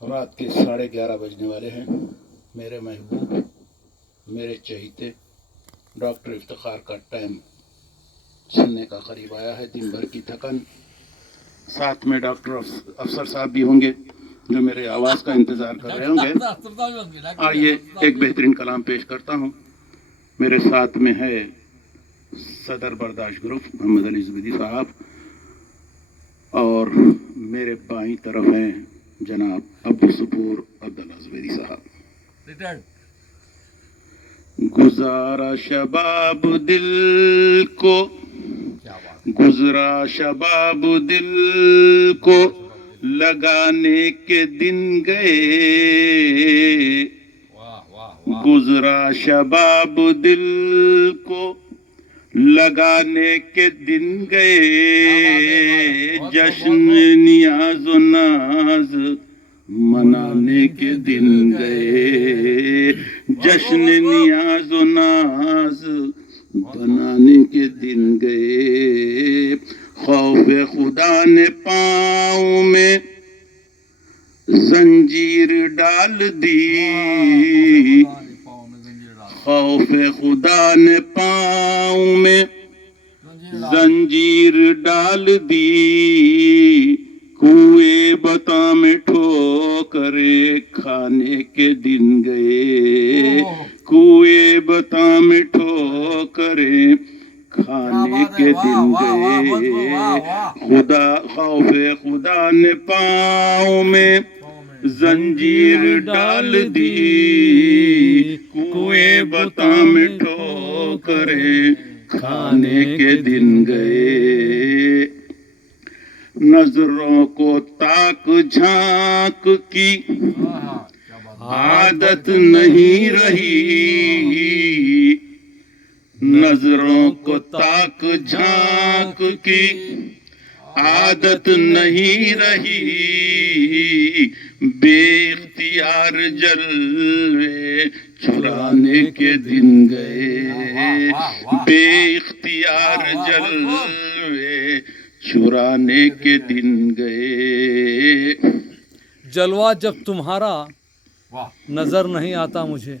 رات کے 11:30 بجنے والے ہیں. میرے محبوب، میرے چہیتے ڈاکٹر افتخار کا ٹائم سننے کا قریب آیا ہے. دن بھر کی تھکن، ساتھ میں ڈاکٹر افسر صاحب بھی ہوں گے جو میرے آواز کا انتظار کر رہے ہوں گے. آئیے ایک بہترین کلام پیش کرتا ہوں. میرے ساتھ میں ہے صدر برداشت گروپ محمد علی زبیدی صاحب، اور میرے بائیں طرف ہیں جناب ابو سپور عبداللہ زبیدی صاحب. گزارا شباب دل کو، گزرا شباب دل کو، لگانے کے دن گئے. گزرا شباب دل کو، لگانے کے دن گئے. جشن نیاز و ناز منانے کے دن گئے. جشن نیاز و ناز بنانے کے دن گئے. خوف خدا نے پاؤں میں زنجیر ڈال دی. خوف خدا نے پاؤں میں زنجیر ڈال دی. کوئے بتا میں ٹھوکرے کھانے کے دن گئے. کوئے بتا میں ٹھوکرے کھانے کے دن گئے. خوف خدا نے پاؤں میں زنجیر ڈال دی. کوئے بتا میں ٹھوکرے کھانے کے دن گئے. نظروں کو تاک جھانک کی عادت نہیں رہی. نظروں کو تاک جھانک کی عادت نہیں رہی. بے اختیار جلوے چرانے کے دن گئے. بے اختیار جلوے چرانے کے دن گئے. جلوہ جب تمہارا نظر نہیں آتا مجھے.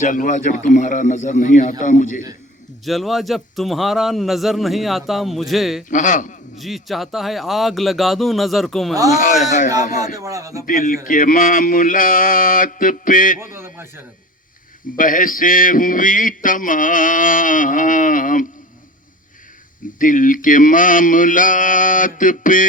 جلوہ جب تمہارا نظر نہیں آتا مجھے. جلوہ جب تمہارا نظر نہیں آتا مجھے. جی چاہتا ہے آگ لگا دوں نظر کو میں. دل کے معاملات پہ بحثیں ہوئی تمام. دل کے معاملات پہ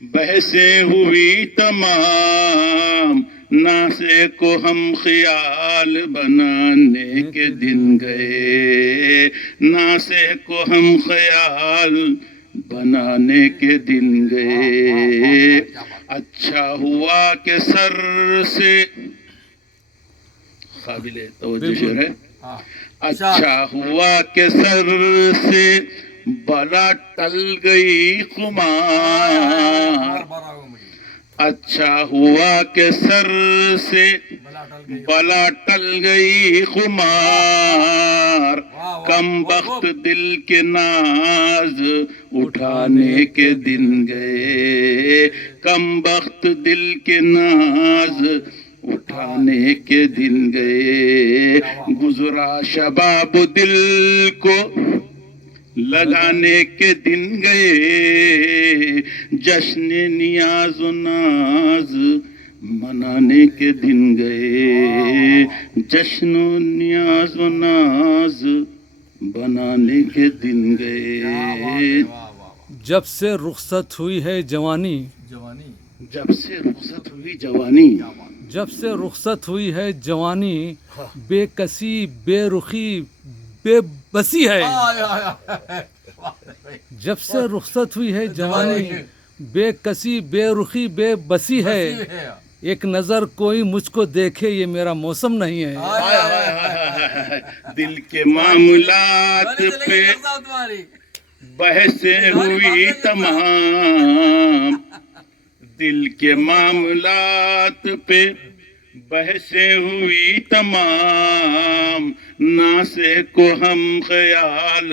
بحثیں ہوئی تمام. ناسے کو ہم خیال بنانے کے دن گئے. ناسے کو ہم خیال بنانے کے دن گئے. اچھا ہوا کہ سر سے قابل توجہ شعر ہے. اچھا ہوا کہ سر سے بلا ٹل گئی خمار. اچھا ہوا کہ سر سے بلا ٹل گئی خمار. کم بخت دل کے ناز اٹھانے کے دن گئے. کم بخت دل کے ناز اٹھانے کے دن گئے. گزرا شباب دل کو، لگانے کے دن گئے. جشن نیاز و ناز منانے کے دن گئے. جشن و نیاز و ناز بنانے کے دن گئے. جب سے رخصت ہوئی ہے جوانی. جب سے رخصت ہوئی جوانی. جب سے رخصت ہوئی ہے جوانی. بے کسی بے رخی بے بسی ہے. جب سے رخصت ہوئی ہے جوانی. بے کسی بے رخی بے بسی ہے. ایک نظر کوئی مجھ کو دیکھے یہ میرا موسم نہیں ہے. دل کے معاملات پہ بحثیں ہوئی تمام. دل کے معاملات پہ بحثیں ہوئی تمام. ناسے کو ہم خیال